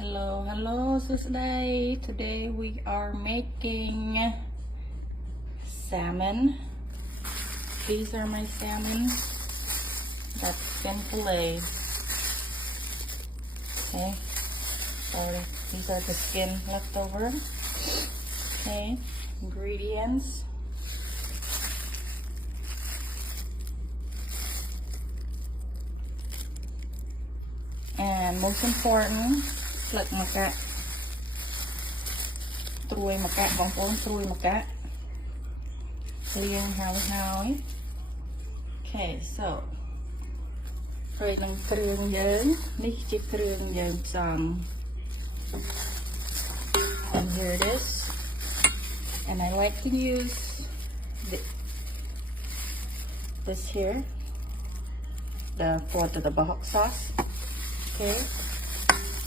Hello, today we are making salmon. These are my salmon. That's skin fillet. Okay, these are the skin left over. Okay, ingredients. And most important, like maca. Trui maca, bong bóng trui maca. Liang how. Okay, so rồi nâng krương dơn, ní chiếc krương dơn xong. And here it is. And I like to use this here, for the bahok sauce. Okay,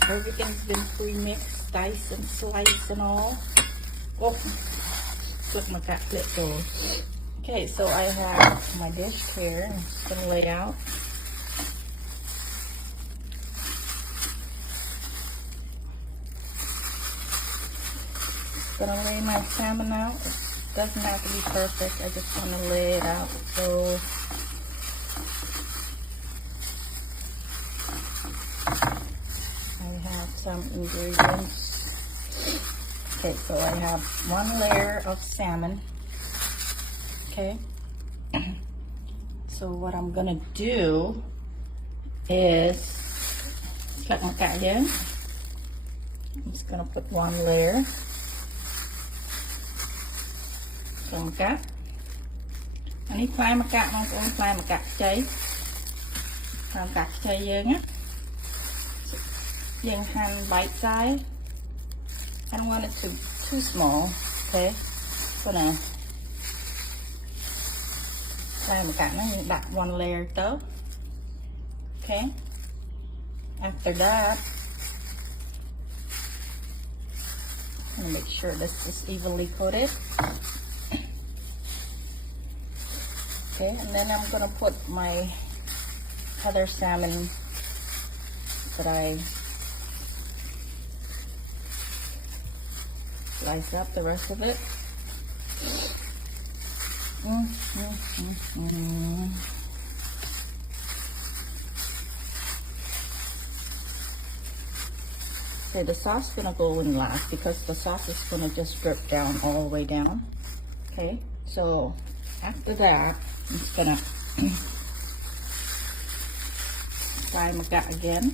everything's been pre-mixed, diced and sliced and all. Oh, look, my cat let go. Okay, so I have my dish here. I'm just gonna lay out. Gonna lay my salmon out. It doesn't have to be perfect. I just want to lay it out. So I have some ingredients. Okay, so I have one layer of salmon. Okay. So what I'm gonna do is cut my cat here. I'm just gonna put one layer. Some cat. I need fly my cat, fly my cat chay. From cat chay dương á. Dương hand bite size. I don't want it too small. Okay. Gonna fly my cat nó đặt one layer tới. Okay. After that, I'm gonna make sure this is evenly coated. Okay, and then I'm gonna put my other salmon that I slice up, the rest of it. Okay, the sauce is gonna go in last because the sauce is gonna just drip down all the way down. Okay, so after that, I'm just gonna fry my gut again.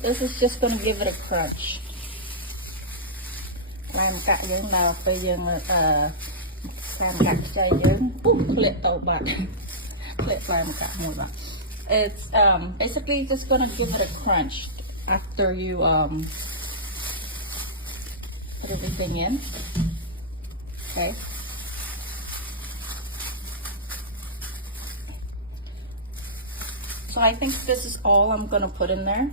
This is just gonna give it a crunch. Fry my gut again now. Bây giờ fry my gut chay again. Clip out back. Clip fry my gut more back. It's basically just gonna give it a crunch after you put everything in. Okay. So I think this is all I'm gonna put in there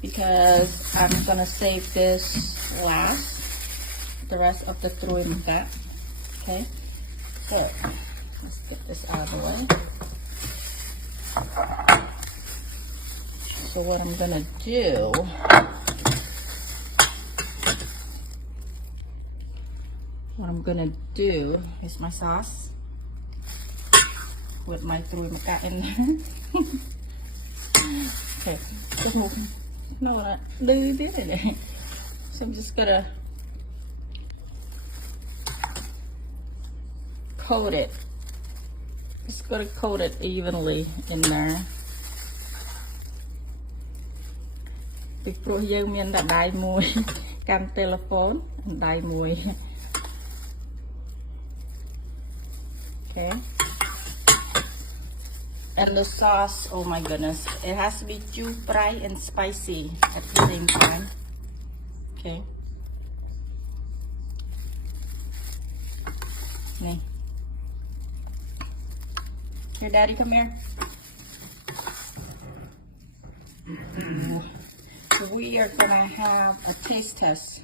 because I'm gonna save this last, the rest of the trui maca. Okay, so let's get this out of the way. So what I'm gonna do, is my sauce with my trui maca in there. Okay, no, not do it. So I'm just gonna coat it. Just gonna coat it evenly in there.ពីព្រោះយើងមានតែដៃមួយកាន់ telephone ដៃមួយ Okay. And the sauce, oh my goodness, it has to be too dry and spicy at the same time. Okay. Nee. Here, Daddy, come here. So we are gonna have a taste test.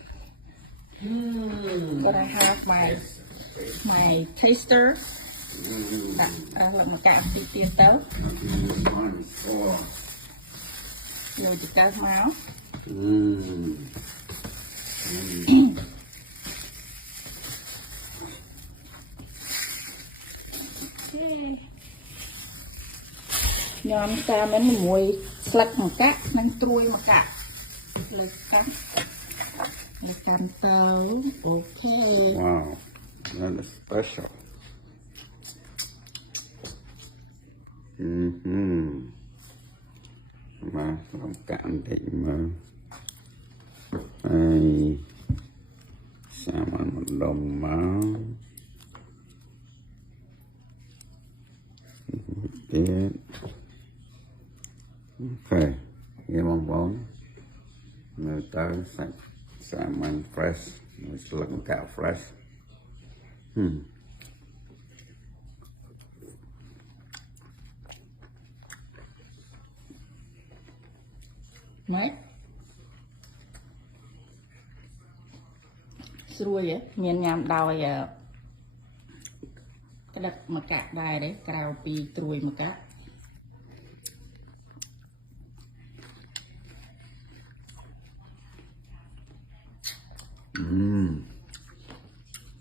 Gonna have my taster. Let my cat see this though. Rồi chỉ cá máu. Nhóm ta mới mùi sạch một cát, nâng trui một cát. Lấy cam tàu, ok. Wow, that is special. Mà không cạn thì mà ai sao mà một đồng máu tiếp ok game bong bóng người tới sạch salmon fresh người lẫn cạo fresh mấy xuôi vậy miền nhằm đòi cái đất mà cạp đài đấy cào pi trùi mà cát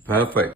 perfect.